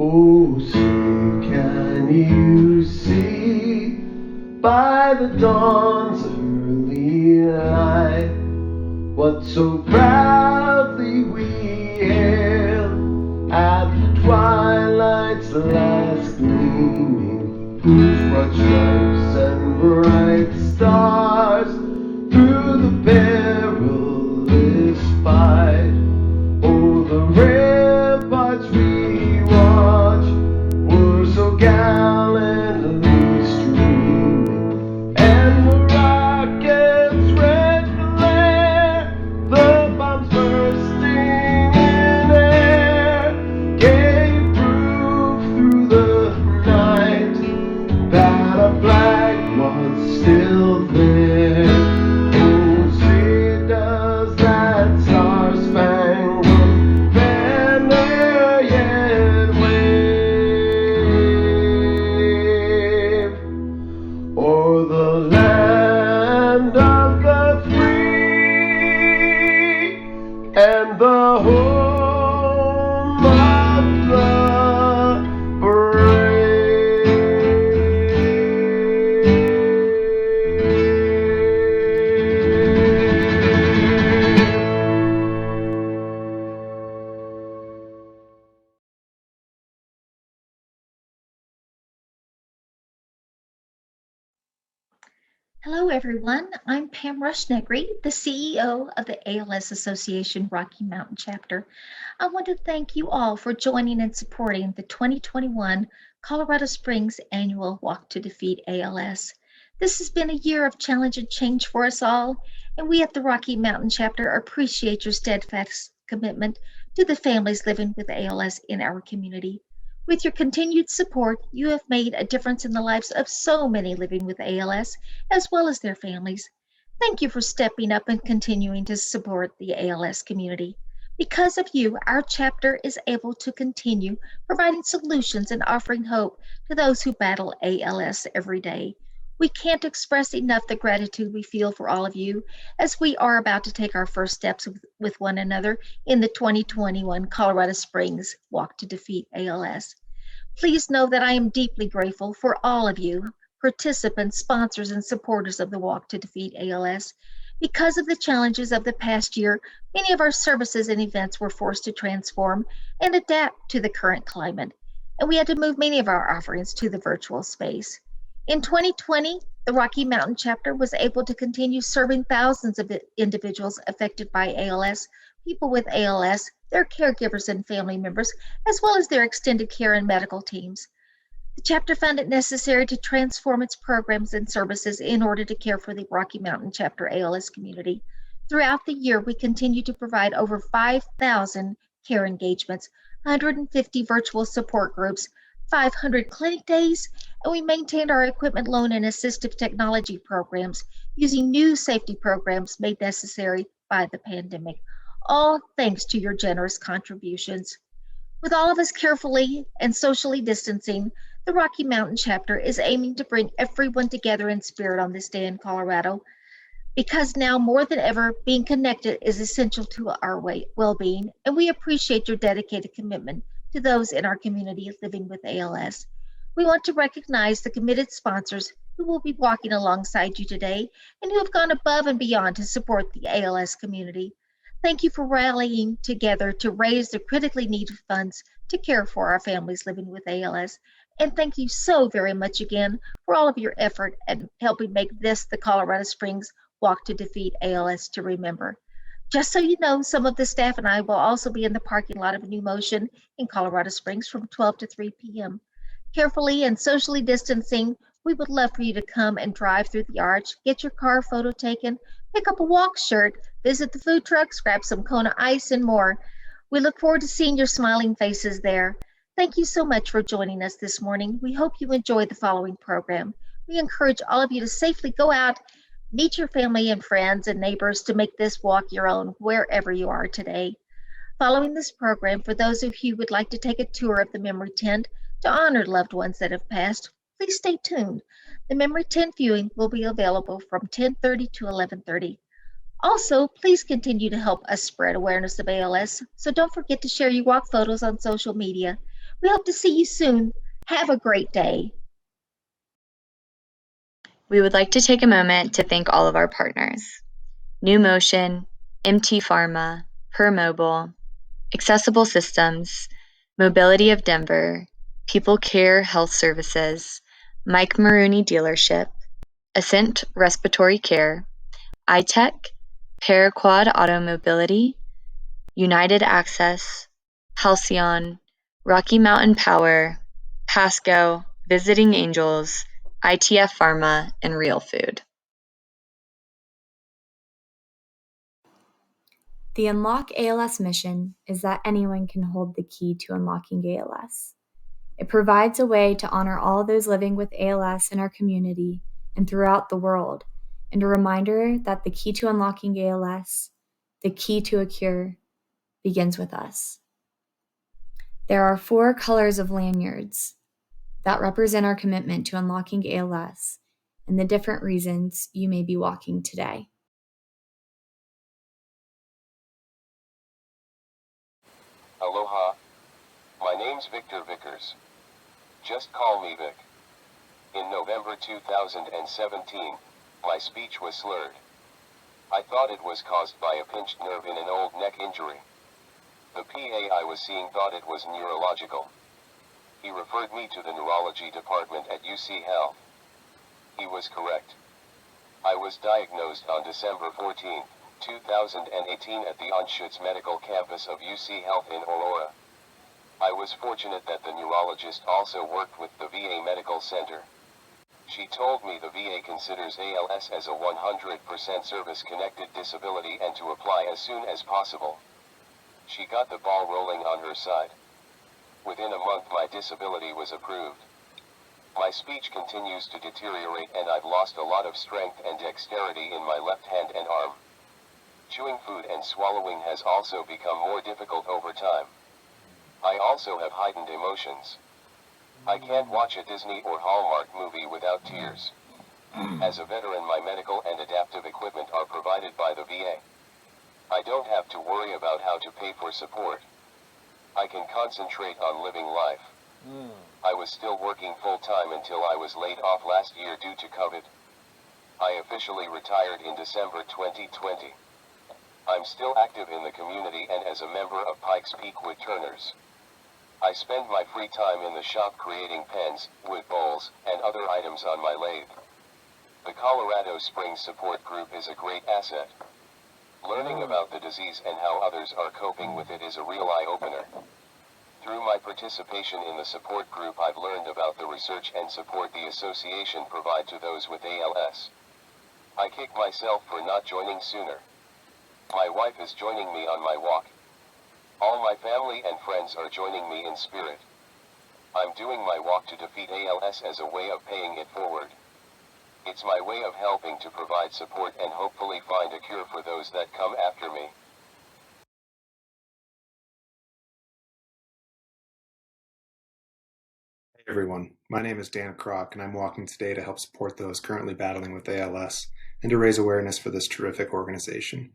Oh, say, can you see by the dawn's early light what so proudly we hailed at the twilight's last gleaming, whose broad stripes and bright stars through the perilous fight? Oh, the ramparts we watched were so gallantly streaming, and the rockets' red glare, the bombs bursting in air, gave proof through the night that our flag was still there. Oh, say does that star-spangled banner yet wave o'er the land of the free and the home of the brave? Hello, everyone. I'm Pam Rushnegri, the CEO of the ALS Association Rocky Mountain Chapter. I want to thank you all for joining and supporting the 2021 Colorado Springs Annual Walk to Defeat ALS. This has been a year of challenge and change for us all, and we at the Rocky Mountain Chapter appreciate your steadfast commitment to the families living with ALS in our community. With your continued support, you have made a difference in the lives of so many living with ALS, as well as their families. Thank you for stepping up and continuing to support the ALS community. Because of you, our chapter is able to continue providing solutions and offering hope to those who battle ALS every day. We can't express enough the gratitude we feel for all of you as we are about to take our first steps with one another in the 2021 Colorado Springs Walk to Defeat ALS. Please know that I am deeply grateful for all of you, participants, sponsors, and supporters of the Walk to Defeat ALS. Because of the challenges of the past year, many of our services and events were forced to transform and adapt to the current climate, and we had to move many of our offerings to the virtual space. In 2020, the Rocky Mountain Chapter was able to continue serving thousands of individuals affected by ALS, people with ALS, their caregivers and family members, as well as their extended care and medical teams. The chapter found it necessary to transform its programs and services in order to care for the Rocky Mountain Chapter ALS community. Throughout the year, we continue to provide over 5,000 care engagements, 150 virtual support groups, 500 clinic days, and we maintained our equipment loan and assistive technology programs using new safety programs made necessary by the pandemic, all thanks to your generous contributions. With all of us carefully and socially distancing, the Rocky Mountain Chapter is aiming to bring everyone together in spirit on this day in Colorado, because now more than ever, being connected is essential to our well-being, and we appreciate your dedicated commitment to those in our community living with ALS. We want to recognize the committed sponsors who will be walking alongside you today and who have gone above and beyond to support the ALS community. Thank you for rallying together to raise the critically needed funds to care for our families living with ALS. And thank you so very much again for all of your effort and helping make this the Colorado Springs Walk to Defeat ALS to Remember. Just so you know, some of the staff and I will also be in the parking lot of New Motion in Colorado Springs from 12 to 3 p.m. Carefully and socially distancing, we would love for you to come and drive through the arch, get your car photo taken, pick up a walk shirt, visit the food trucks, grab some Kona ice, and more. We look forward to seeing your smiling faces there. Thank you so much for joining us this morning. We hope you enjoyed the following program. We encourage all of you to safely go out, meet your family and friends and neighbors to make this walk your own wherever you are today. Following this program, for those of you who would like to take a tour of the memory tent to honor loved ones that have passed, please stay tuned. The memory tent viewing will be available from 10:30 to 11:30. Also, please continue to help us spread awareness of ALS, so don't forget to share your walk photos on social media. We hope to see you soon. Have a great day. We would like to take a moment to thank all of our partners: New Motion, MT Pharma, PerMobile, Accessible Systems, Mobility of Denver, People Care Health Services, Mike Maroney Dealership, Ascent Respiratory Care, iTech, Paraquad Automobility, United Access, Halcyon, Rocky Mountain Power, Pasco, Visiting Angels, ITF Pharma, and Real Food. The Unlock ALS mission is that anyone can hold the key to unlocking ALS. It provides a way to honor all those living with ALS in our community and throughout the world, and a reminder that the key to unlocking ALS, the key to a cure, begins with us. There are 4 colors of lanyards that represent our commitment to unlocking ALS and the different reasons you may be walking today. Aloha, my name's Victor Vickers. Just call me Vic. In November 2017, my speech was slurred. I thought it was caused by a pinched nerve in an old neck injury. The PA I was seeing thought it was neurological. He referred me to the neurology department at UC Health. He was correct. I was diagnosed on December 14, 2018 at the Anschutz Medical Campus of UC Health in Aurora. I was fortunate that the neurologist also worked with the VA Medical Center. She told me the VA considers ALS as a 100% service-connected disability and to apply as soon as possible. She got the ball rolling on her side. Within a month my disability was approved. My speech continues to deteriorate and I've lost a lot of strength and dexterity in my left hand and arm. Chewing food and swallowing has also become more difficult over time. I also have heightened emotions. I can't watch a Disney or Hallmark movie without tears. As a veteran, my medical and adaptive equipment are provided by the VA. I don't have to worry about how to pay for support. I can concentrate on living life. I was still working full-time until I was laid off last year due to COVID. I officially retired in December 2020. I'm still active in the community and as a member of Pikes Peak Woodturners. I spend my free time in the shop creating pens, wood bowls, and other items on my lathe. The Colorado Springs Support Group is a great asset. Learning about the disease and how others are coping with it is a real eye-opener. Through my participation in the support group, I've learned about the research and support the association provide to those with ALS. I kick myself for not joining sooner. My wife is joining me on my walk. All my family and friends are joining me in spirit. I'm doing my walk to defeat ALS as a way of paying it forward. It's my way of helping to provide support and hopefully find a cure for those that come after me. Hey everyone, my name is Dan Kroc and I'm walking today to help support those currently battling with ALS and to raise awareness for this terrific organization.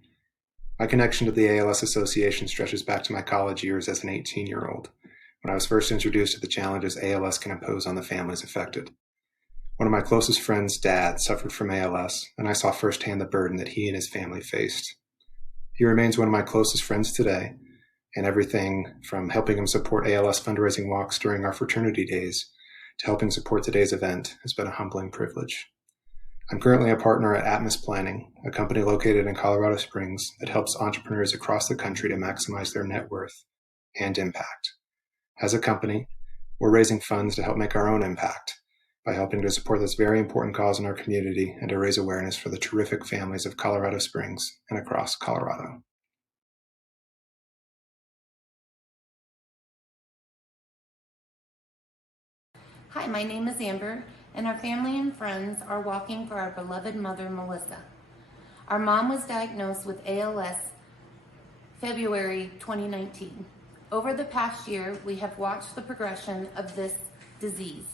My connection to the ALS Association stretches back to my college years as an 18-year-old, when I was first introduced to the challenges ALS can impose on the families affected. One of my closest friends' dad suffered from ALS, and I saw firsthand the burden that he and his family faced. He remains one of my closest friends today, and everything from helping him support ALS fundraising walks during our fraternity days to helping support today's event has been a humbling privilege. I'm currently a partner at Atmos Planning, a company located in Colorado Springs that helps entrepreneurs across the country to maximize their net worth and impact. As a company, we're raising funds to help make our own impact by helping to support this very important cause in our community and to raise awareness for the terrific families of Colorado Springs and across Colorado. Hi, my name is Amber, and our family and friends are walking for our beloved mother, Melissa. Our mom was diagnosed with ALS February 2019. Over the past year, we have watched the progression of this disease,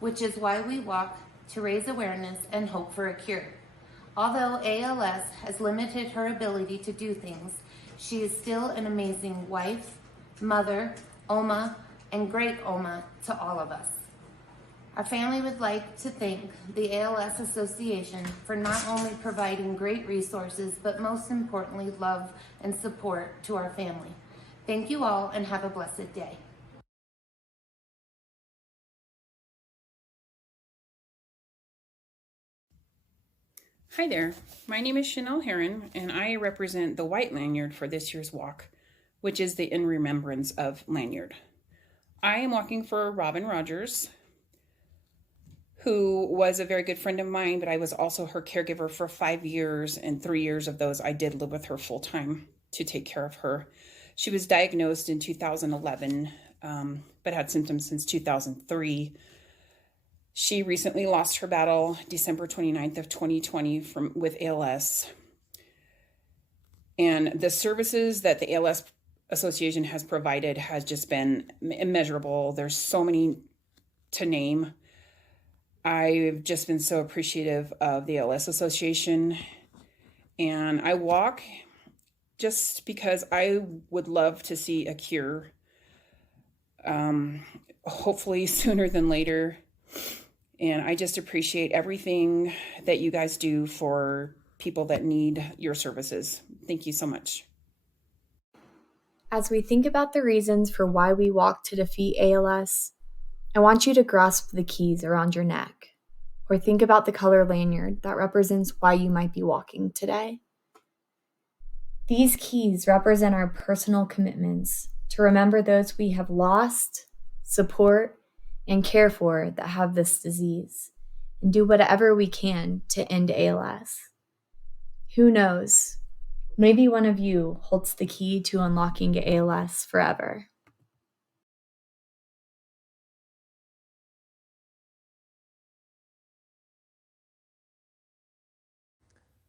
which is why we walk to raise awareness and hope for a cure. Although ALS has limited her ability to do things, she is still an amazing wife, mother, Oma, and great Oma to all of us. Our family would like to thank the ALS Association for not only providing great resources, but most importantly, love and support to our family. Thank you all and have a blessed day. Hi there, my name is Chanel Heron, and I represent the white lanyard for this year's walk, which is the In Remembrance of lanyard. I am walking for Robin Rogers, who was a very good friend of mine, but I was also her caregiver for 5 years, and 3 years of those I did live with her full time to take care of her. She was diagnosed in 2011, but had symptoms since 2003. She recently lost her battle December 29th of 2020 with ALS. And the services that the ALS Association has provided has just been immeasurable. There's so many to name. I've just been so appreciative of the ALS Association, and I walk just because I would love to see a cure, hopefully sooner than later. And I just appreciate everything that you guys do for people that need your services. Thank you so much. As we think about the reasons for why we walk to defeat ALS, I want you to grasp the keys around your neck, or think about the color lanyard that represents why you might be walking today. These keys represent our personal commitments to remember those we have lost, support, and care for that have this disease, and do whatever we can to end ALS. Who knows? Maybe one of you holds the key to unlocking ALS forever.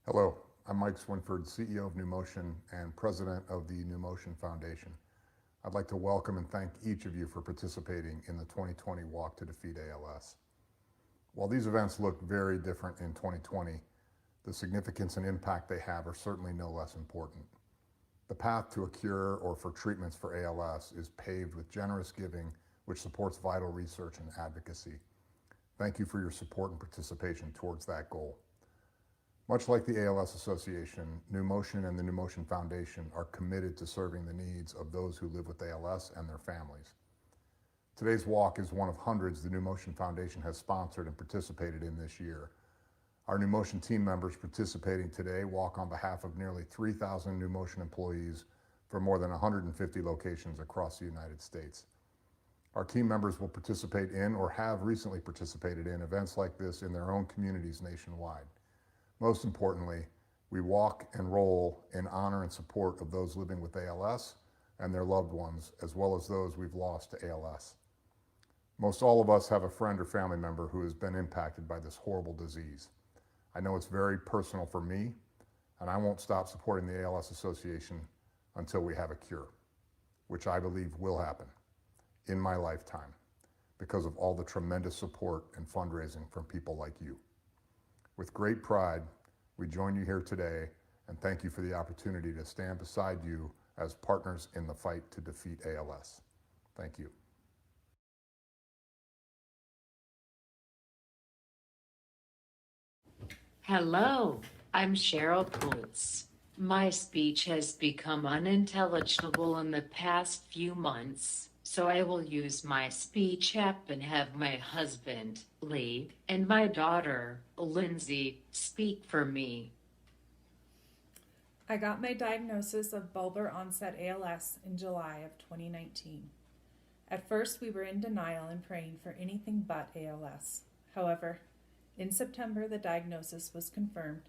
Hello, I'm Mike Swinford, CEO of New Motion and President of the New Motion Foundation. I'd like to welcome and thank each of you for participating in the 2020 Walk to Defeat ALS. While these events look very different in 2020, the significance and impact they have are certainly no less important. The path to a cure or for treatments for ALS is paved with generous giving, which supports vital research and advocacy. Thank you for your support and participation towards that goal. Much like the ALS Association, New Motion and the New Motion Foundation are committed to serving the needs of those who live with ALS and their families. Today's walk is one of hundreds the New Motion Foundation has sponsored and participated in this year. Our New Motion team members participating today walk on behalf of nearly 3,000 New Motion employees from more than 150 locations across the United States. Our team members will participate in or have recently participated in events like this in their own communities nationwide. Most importantly, we walk and roll in honor and support of those living with ALS and their loved ones, as well as those we've lost to ALS. Most all of us have a friend or family member who has been impacted by this horrible disease. I know it's very personal for me, and I won't stop supporting the ALS Association until we have a cure, which I believe will happen in my lifetime because of all the tremendous support and fundraising from people like you. With great pride, we join you here today and thank you for the opportunity to stand beside you as partners in the fight to defeat ALS. Thank you. Hello, I'm Cheryl Kuntz. My speech has become unintelligible in the past few months, So I will use my speech app and have my husband, Lee, and my daughter, Lindsay, speak for me. I got my diagnosis of bulbar onset ALS in July of 2019. At first, we were in denial and praying for anything but ALS. However, in September, the diagnosis was confirmed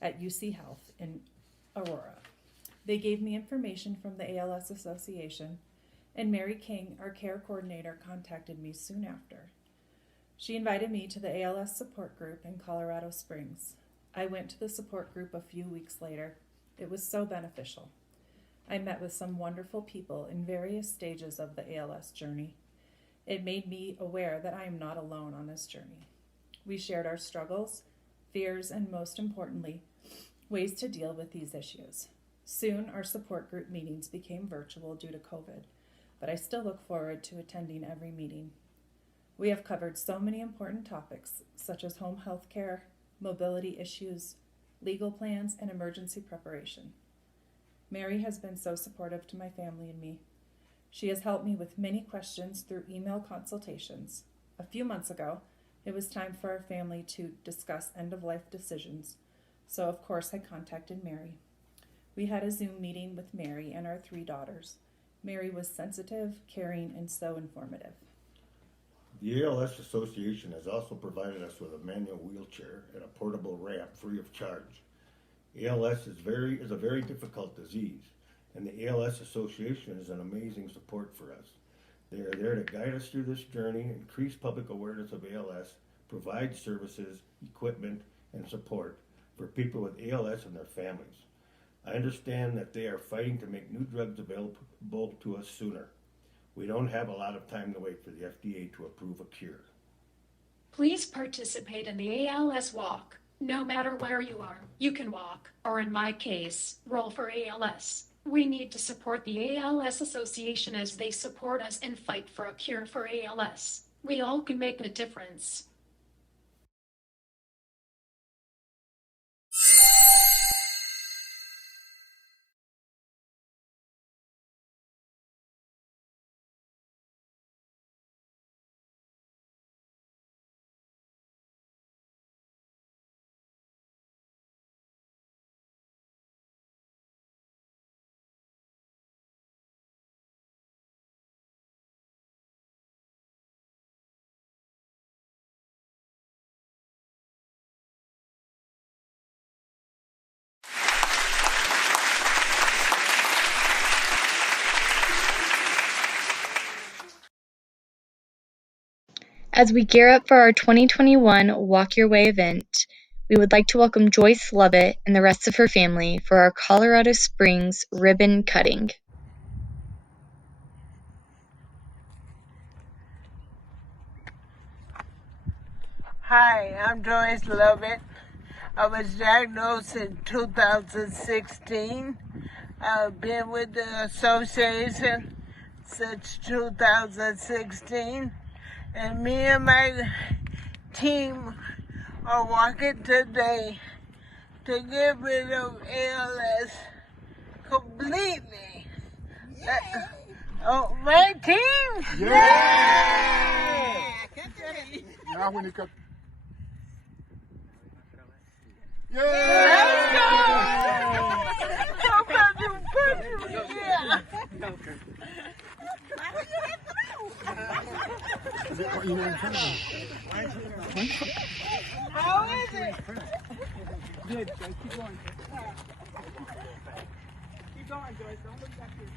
at UC Health in Aurora. They gave me information from the ALS Association, and Mary King, our care coordinator, contacted me soon after. She invited me to the ALS support group in Colorado Springs. I went to the support group a few weeks later. It was so beneficial. I met with some wonderful people in various stages of the ALS journey. It made me aware that I am not alone on this journey. We shared our struggles, fears, and most importantly, ways to deal with these issues. Soon, our support group meetings became virtual due to COVID, but I still look forward to attending every meeting. We have covered so many important topics, such as home health care, mobility issues, legal plans, and emergency preparation. Mary has been so supportive to my family and me. She has helped me with many questions through email consultations. A few months ago, it was time for our family to discuss end-of-life decisions, so of course I contacted Mary. We had a Zoom meeting with Mary and our 3 daughters. Mary was sensitive, caring, and so informative. The ALS Association has also provided us with a manual wheelchair and a portable ramp free of charge. ALS is a very difficult disease, and the ALS Association is an amazing support for us. They are there to guide us through this journey, increase public awareness of ALS, provide services, equipment, and support for people with ALS and their families. I understand that they are fighting to make new drugs available to us sooner. We don't have a lot of time to wait for the FDA to approve a cure. Please participate in the ALS walk. No matter where you are, you can walk, or in my case, roll for ALS. We need to support the ALS Association as they support us and fight for a cure for ALS. We all can make a difference. As we gear up for our 2021 Walk Your Way event, we would like to welcome Joyce Lovett and the rest of her family for our Colorado Springs ribbon cutting. Hi, I'm Joyce Lovett. I was diagnosed in 2016. I've been with the association since 2016. And me and my team are walking today to get rid of ALS completely. Oh, my team? Yeah! Now when you cut. Let's go! Yeah. How is it? Good. Keep going. Keep going, Joyce. Don't look back here.